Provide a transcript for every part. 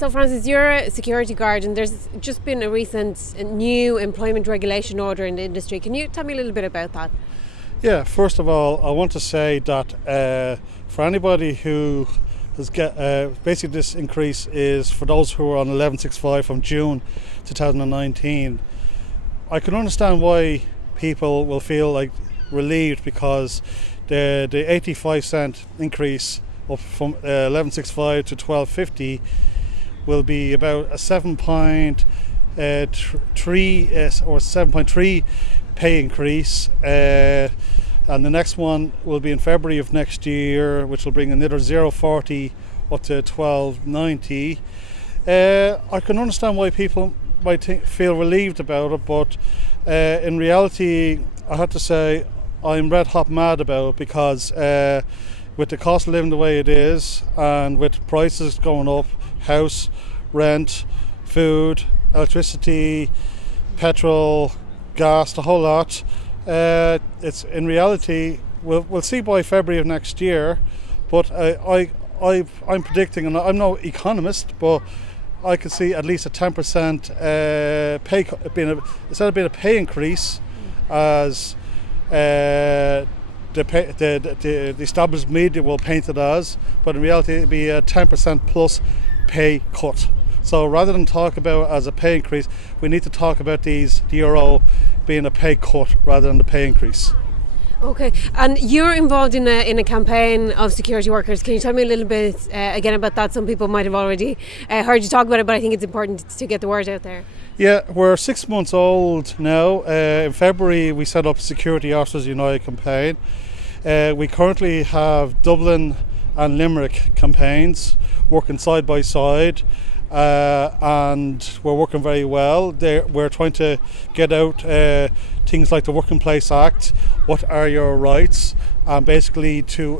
So, Francis, you're a security guard, and there's just been a recent new employment regulation order in the industry. Can you tell me a little bit about that? Yeah, first of all, I want to say that for anybody who has basically this increase is for those who are on 1165 from June 2019. I can understand why people will feel like relieved, because the 85 cent increase up from 1165 to 1250 will be about a 7.3 or 7.3 pay increase, and the next one will be in February of next year, which will bring another 0.40 up to 12.90. I can understand why people might feel relieved about it, but in reality, I have to say I'm red hot mad about it, because with the cost of living the way it is, and with prices going up, house rent, food, electricity, petrol, gas, the whole lot, it's in reality we'll see by February of next year. But I'm predicting, and I'm no economist, but I could see at least a 10% pay instead of being a pay increase, as the established media will paint it as, but in reality it'd be a 10% plus pay cut. So rather than talk about it as a pay increase, we need to talk about the euro being a pay cut rather than the pay increase. Okay, and you're involved in a campaign of security workers. Can you tell me a little bit again about that? Some people might have already heard you talk about it, but I think it's important to get the word out there. Yeah, we're 6 months old now. In February we set up Security Officers United campaign. We currently have Dublin and Limerick campaigns working side by side, and we're working very well. We're trying to get out things like the Working Place Act, what are your rights, and basically to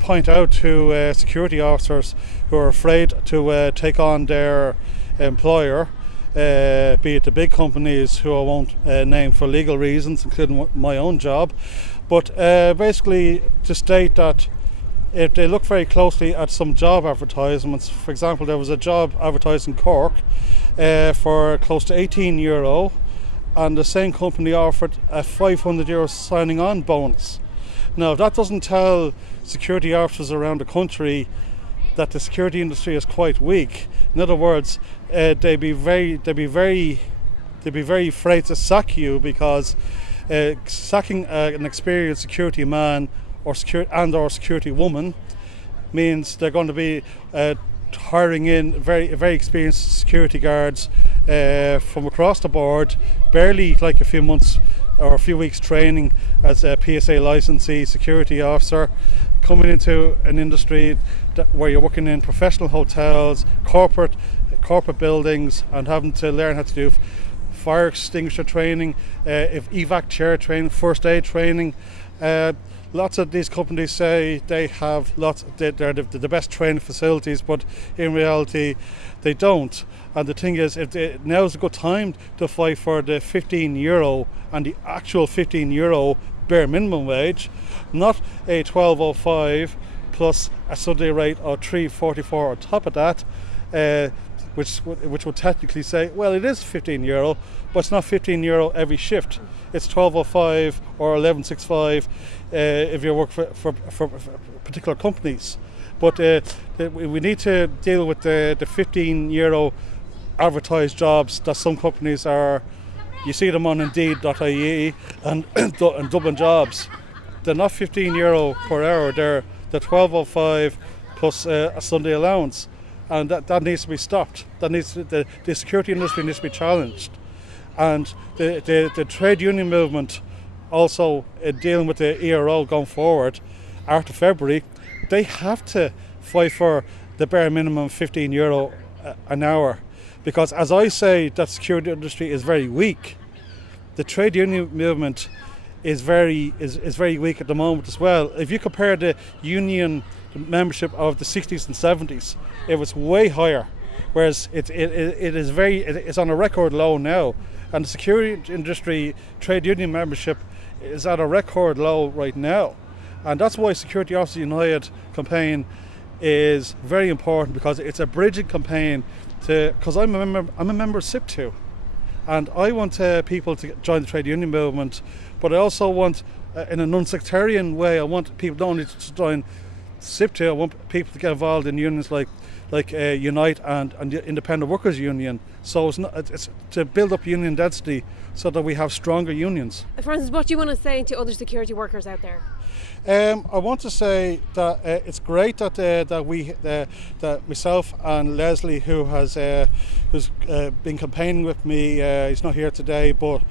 point out to security officers who are afraid to take on their employer, be it the big companies who I won't name for legal reasons, including my own job, but basically to state that if they look very closely at some job advertisements, for example, there was a job advertised in Cork for close to €18, and the same company offered a €500 signing on bonus. Now, if that doesn't tell security officers around the country that the security industry is quite weak, in other words, they'd be very afraid to sack you, because sacking an experienced security man or security woman means they're going to be hiring in very experienced security guards from across the board, barely like a few months or a few weeks training as a PSA licensee security officer, coming into an industry where you're working in professional hotels, corporate buildings, and having to learn how to do fire extinguisher training, evac chair training, first aid training. Lots of these companies say they have they're the best training facilities, but in reality they don't. And the thing is, now's a good time to fight for the €15 and the actual €15 bare minimum wage, not a 12.05 plus a Sunday rate of $3.44 on top of that, which would technically say, well, it is €15, but it's not €15 every shift. It's 12.05 or 11.65 if you work for particular companies. But we need to deal with the €15 advertised jobs that some companies are. You see them on Indeed.ie and Dublin Jobs. They're not €15 per hour. They're 12.05 plus a Sunday allowance, and that needs to be stopped. The security industry needs to be challenged, and the trade union movement also dealing with the ERO going forward after February. They have to fight for the bare minimum €15 an hour, because as I say, that security industry is very weak. The trade union movement is very weak at the moment as well. If you compare the union membership of the 60s and 70s, it was way higher, whereas it's on a record low now, and the security industry trade union membership is at a record low right now. And that's why Security Officers United campaign is very important because it's a bridging campaign because I'm a member of SIP2, and I want people to join the trade union movement, but I also want, in a non-sectarian way, I want people not only to join SIP2, I want people to get involved in unions like Unite and the Independent Workers Union. So it's to build up union density so that we have stronger unions. Francis, what do you want to say to other security workers out there? I want to say that it's great that myself and Leslie, who's been campaigning with me, he's not here today, but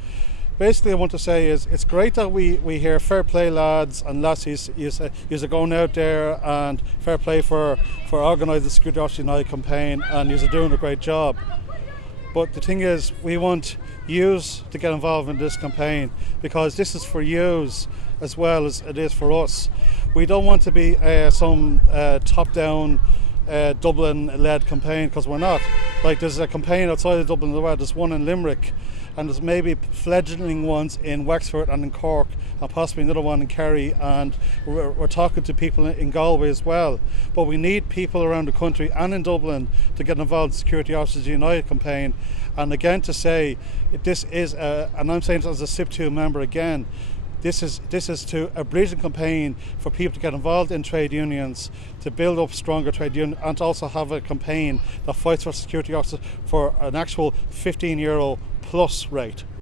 basically I want to say is it's great that we hear fair play lads and lassies are going out there, and fair play for organising the Security Officers United campaign, and you're doing a great job. But the thing is, we want yous to get involved in this campaign, because this is for yous as well as it is for us. We don't want to be some top-down Dublin-led campaign, because we're not. Like, there's a campaign outside of Dublin as well. There's one in Limerick, and there's maybe fledgling ones in Wexford and in Cork, and possibly another one in Kerry, and we're talking to people in Galway as well. But we need people around the country and in Dublin to get involved in the Security Officers United campaign. And again, to say this is, and I'm saying this as a SIP2 member again, this is to a bridging campaign for people to get involved in trade unions, to build up stronger trade unions, and to also have a campaign that fights for security officers for an actual €15 plus rate.